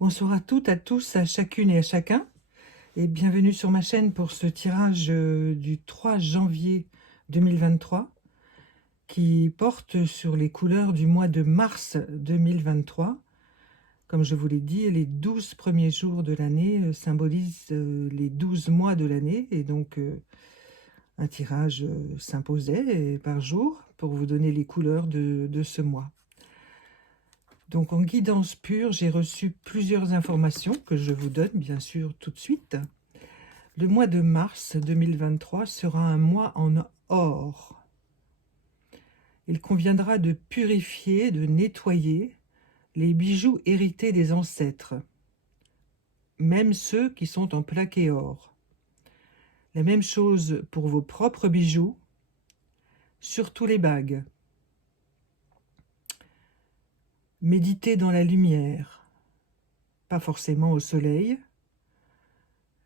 Bonsoir à toutes, à tous, à chacune et à chacun, et bienvenue sur ma chaîne pour ce tirage du 3 janvier 2023 qui porte sur les couleurs du mois de mars 2023. Comme je vous l'ai dit, les 12 premiers jours de l'année symbolisent les 12 mois de l'année, et donc un tirage s'imposait par jour pour vous donner les couleurs de ce mois. Donc en guidance pure, j'ai reçu plusieurs informations que je vous donne bien sûr tout de suite. Le mois de mars 2023 sera un mois en or. Il conviendra de purifier, de nettoyer les bijoux hérités des ancêtres, même ceux qui sont en plaqué or. La même chose pour vos propres bijoux, surtout les bagues. Méditez dans la lumière, pas forcément au soleil.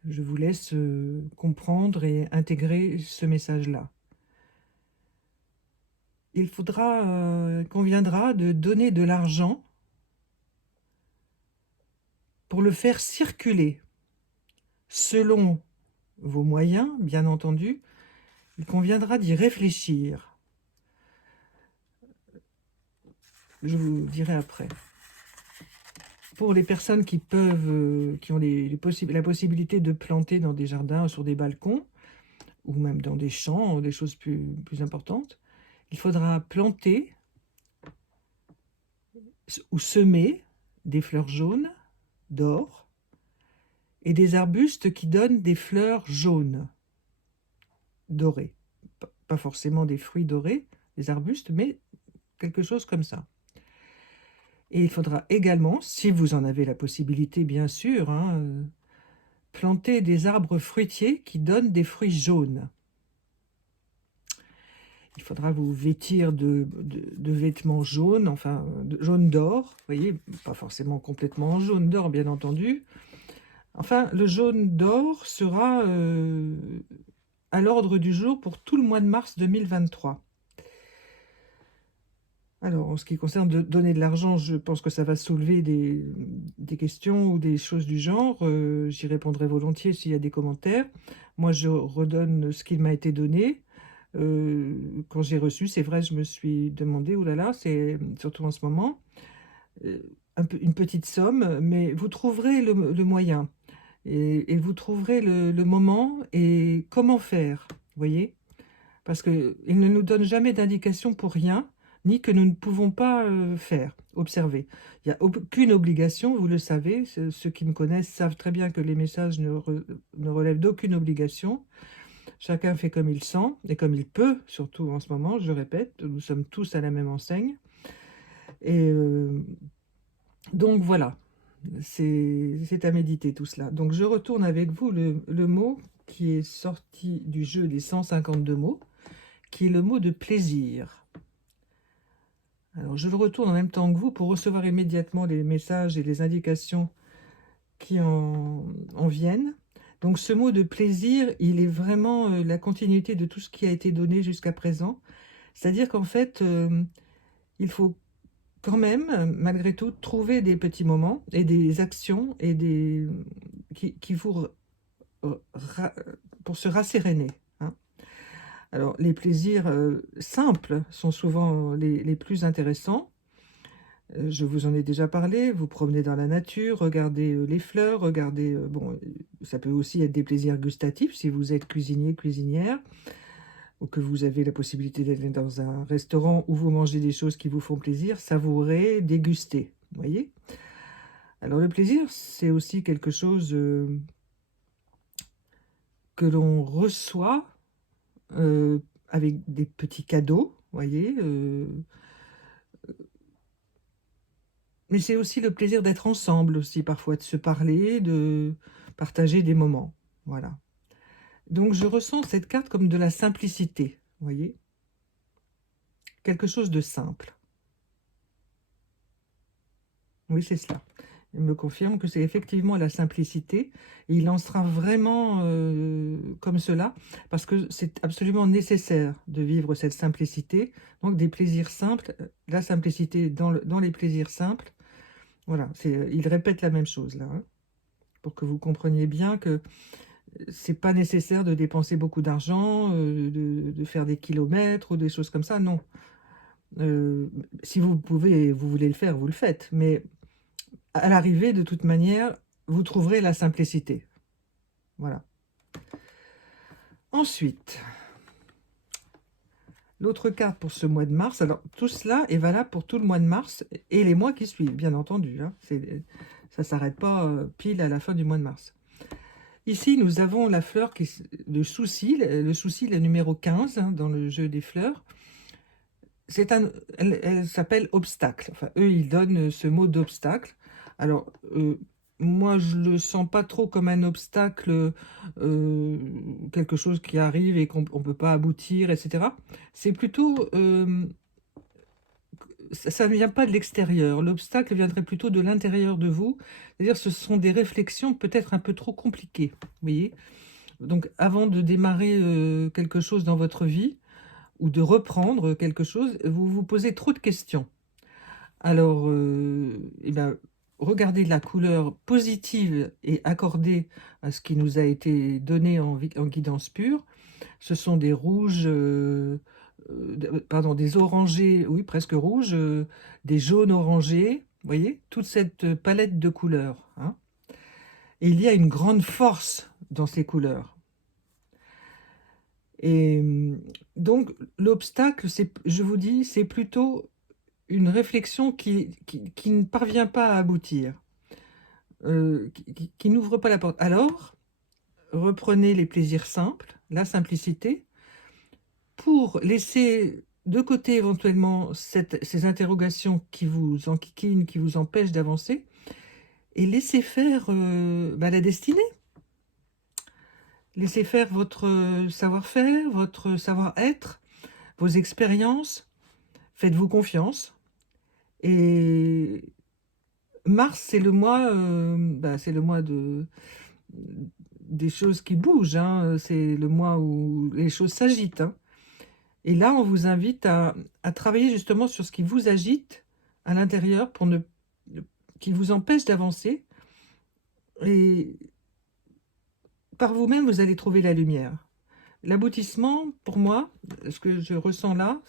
Je vous laisse comprendre et intégrer ce message-là. Il conviendra de donner de l'argent pour le faire circuler. Selon vos moyens, bien entendu, il conviendra d'y réfléchir. Je vous dirai après. Pour les personnes qui ont la possibilité de planter dans des jardins, sur des balcons, ou même dans des champs, des choses plus importantes, il faudra planter ou semer des fleurs jaunes, d'or, et des arbustes qui donnent des fleurs jaunes, dorées. Pas forcément des fruits dorés, des arbustes, mais quelque chose comme ça. Et il faudra également, si vous en avez la possibilité bien sûr, planter des arbres fruitiers qui donnent des fruits jaunes. Il faudra vous vêtir de vêtements jaunes, enfin jaune d'or, vous voyez, pas forcément complètement en jaune d'or bien entendu. Enfin, le jaune d'or sera à l'ordre du jour pour tout le mois de mars 2023. Alors, en ce qui concerne de donner de l'argent, je pense que ça va soulever des questions ou des choses du genre. J'y répondrai volontiers s'il y a des commentaires. Moi, je redonne ce qu'il m'a été donné. Quand j'ai reçu, c'est vrai, je me suis demandé, oulala, c'est surtout en ce moment, une petite somme, mais vous trouverez le moyen. Et vous trouverez le moment et comment faire, vous voyez? Parce qu'il ne nous donne jamais d'indication pour rien, ni que nous ne pouvons pas faire, observer. Il n'y a aucune obligation, vous le savez, ceux qui me connaissent savent très bien que les messages ne relèvent d'aucune obligation. Chacun fait comme il sent et comme il peut, surtout en ce moment, je répète, nous sommes tous à la même enseigne. Et donc voilà, c'est à méditer tout cela. Donc je retourne avec vous le mot qui est sorti du jeu des 152 mots, qui est le mot de plaisir. Alors je le retourne en même temps que vous pour recevoir immédiatement les messages et les indications qui en viennent. Donc ce mot de plaisir, il est vraiment la continuité de tout ce qui a été donné jusqu'à présent. C'est-à-dire qu'en fait, il faut quand même, malgré tout, trouver des petits moments et des actions et qui vous pour se rasséréner. Alors, les plaisirs simples sont souvent les plus intéressants. Je vous en ai déjà parlé, vous promenez dans la nature, regardez les fleurs, regardez, bon, ça peut aussi être des plaisirs gustatifs si vous êtes cuisinier, cuisinière, ou que vous avez la possibilité d'aller dans un restaurant où vous mangez des choses qui vous font plaisir, savourer, déguster, vous voyez? Alors le plaisir, c'est aussi quelque chose que l'on reçoit avec des petits cadeaux, vous voyez, mais c'est aussi le plaisir d'être ensemble aussi, parfois de se parler, de partager des moments, voilà. Donc je ressens cette carte comme de la simplicité, vous voyez, quelque chose de simple. Oui, c'est cela. Il me confirme que c'est effectivement la simplicité, et il en sera vraiment comme cela, parce que c'est absolument nécessaire de vivre cette simplicité, donc des plaisirs simples, la simplicité dans les plaisirs simples, Voilà, il répète la même chose là, hein, pour que vous compreniez bien que c'est pas nécessaire de dépenser beaucoup d'argent, de faire des kilomètres ou des choses comme ça, non. Heu, Si vous pouvez, vous voulez le faire, vous le faites, mais à l'arrivée, de toute manière, vous trouverez la simplicité. Voilà. Ensuite, l'autre carte pour ce mois de mars, alors tout cela est valable pour tout le mois de mars et les mois qui suivent, bien entendu, hein. Ça ne s'arrête pas, pile à la fin du mois de mars. Ici, nous avons la fleur le souci, le souci, le numéro 15, hein, dans le jeu des fleurs. Elle s'appelle obstacle. Enfin, eux, ils donnent ce mot d'obstacle. Alors, moi, je le sens pas trop comme un obstacle, quelque chose qui arrive et qu'on peut pas aboutir, etc. C'est plutôt, ça ne vient pas de l'extérieur. L'obstacle viendrait plutôt de l'intérieur de vous. C'est-à-dire, ce sont des réflexions peut-être un peu trop compliquées. Vous voyez? Donc, avant de démarrer quelque chose dans votre vie, ou de reprendre quelque chose, vous vous posez trop de questions. Alors, eh ben, regardez la couleur positive et accordée à ce qui nous a été donné en guidance pure. Ce sont des rouges, pardon, des orangés, oui, presque rouges, des jaunes orangés, vous voyez, toute cette palette de couleurs, hein. Et il y a une grande force dans ces couleurs. Et donc, l'obstacle, je vous dis, c'est plutôt une réflexion qui ne parvient pas à aboutir, qui n'ouvre pas la porte. Alors, reprenez les plaisirs simples, la simplicité, pour laisser de côté éventuellement ces interrogations qui vous enquiquinent, qui vous empêchent d'avancer, et laissez faire la destinée. Laissez faire votre savoir-faire, votre savoir-être, vos expériences. Faites-vous confiance. Et mars, c'est le mois des choses qui bougent, hein. C'est le mois où les choses s'agitent, hein. Et là, on vous invite à travailler justement sur ce qui vous agite à l'intérieur qui vous empêche d'avancer. Et par vous-même, vous allez trouver la lumière. L'aboutissement, pour moi, ce que je ressens là,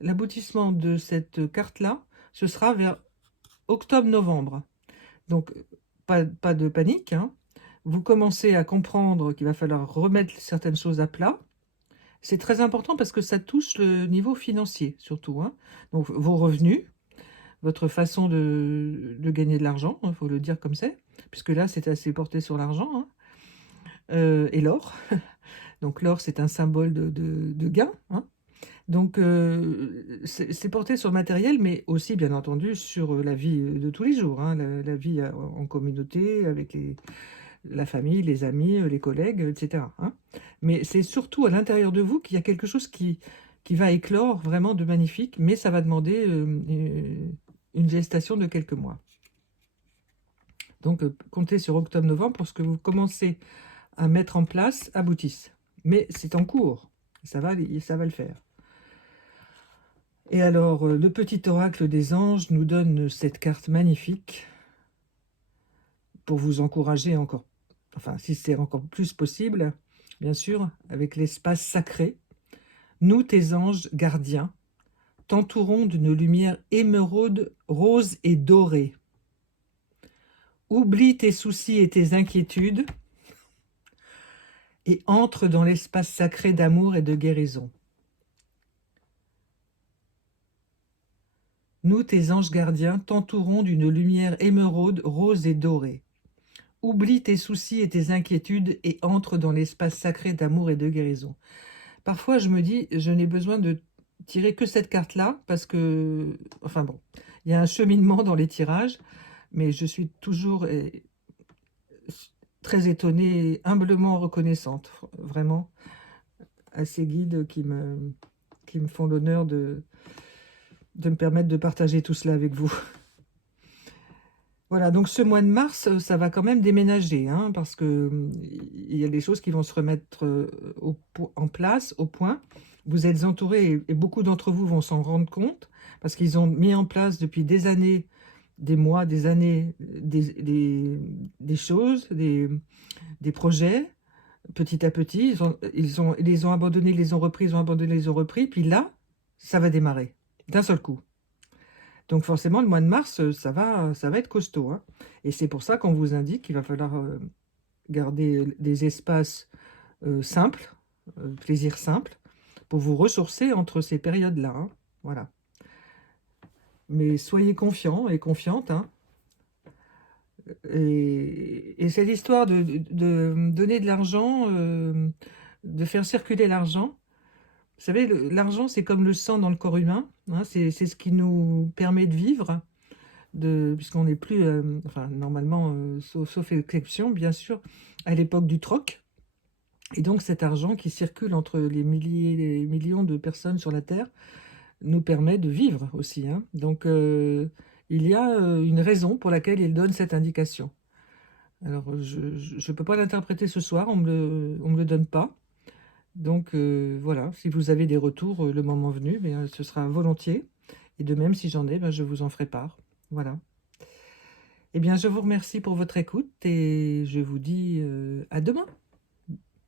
l'aboutissement de cette carte-là, ce sera vers octobre-novembre. Donc, pas de panique, hein. Vous commencez à comprendre qu'il va falloir remettre certaines choses à plat. C'est très important parce que ça touche le niveau financier, surtout, hein. Donc, vos revenus, votre façon de gagner de l'argent, il faut le dire comme c'est, puisque là, c'est assez porté sur l'argent, hein. Et l'or. Donc, l'or, c'est un symbole de gain, hein. Donc, c'est porté sur le matériel, mais aussi, bien entendu, sur la vie de tous les jours, hein, la vie en communauté, avec la famille, les amis, les collègues, etc., hein. Mais c'est surtout à l'intérieur de vous qu'il y a quelque chose qui va éclore vraiment de magnifique, mais ça va demander une gestation de quelques mois. Donc, comptez sur octobre-novembre pour ce que vous commencez à mettre en place aboutisse. Mais c'est en cours, ça va le faire. Et alors, le petit oracle des anges nous donne cette carte magnifique pour vous encourager encore, enfin, si c'est encore plus possible, bien sûr, avec l'espace sacré. Nous, tes anges gardiens, t'entourons d'une lumière émeraude, rose et dorée. Oublie tes soucis et tes inquiétudes et entre dans l'espace sacré d'amour et de guérison. Nous, tes anges gardiens, t'entourons d'une lumière émeraude, rose et dorée. Oublie tes soucis et tes inquiétudes et entre dans l'espace sacré d'amour et de guérison. Parfois, je me dis, je n'ai besoin de tirer que cette carte-là, parce que, enfin bon, il y a un cheminement dans les tirages, mais je suis toujours très étonnée et humblement reconnaissante, vraiment, à ces guides qui me font l'honneur de me permettre de partager tout cela avec vous. Voilà, donc ce mois de mars, ça va quand même déménager, hein, parce que il y a des choses qui vont se remettre en place, au point. Vous êtes entourés, et beaucoup d'entre vous vont s'en rendre compte, parce qu'ils ont mis en place depuis des années des mois, des années, des choses, des projets. Petit à petit, ils les ont abandonnés, ils les ont repris, ils ont abandonné, ils les ont repris. Puis là, ça va démarrer d'un seul coup. Donc forcément, le mois de mars, ça va être costaud, hein. Et c'est pour ça qu'on vous indique qu'il va falloir garder des espaces simples, plaisir simple, pour vous ressourcer entre ces périodes-là, hein. Voilà. Mais soyez confiants et confiantes, hein. Et cette histoire de donner de l'argent, de faire circuler l'argent, vous savez, l'argent, c'est comme le sang dans le corps humain, hein. C'est ce qui nous permet de vivre, puisqu'on n'est plus, enfin, normalement, sauf exception, bien sûr, à l'époque du troc. Et donc, cet argent qui circule entre les milliers, les millions de personnes sur la Terre nous permet de vivre aussi, hein. Donc, il y a une raison pour laquelle il donne cette indication. Alors, je ne peux pas l'interpréter ce soir, on me le donne pas. Donc, voilà, si vous avez des retours le moment venu, bien, ce sera volontiers. Et de même, si j'en ai, ben, je vous en ferai part. Voilà. Eh bien, je vous remercie pour votre écoute et je vous dis à demain.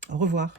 Au revoir.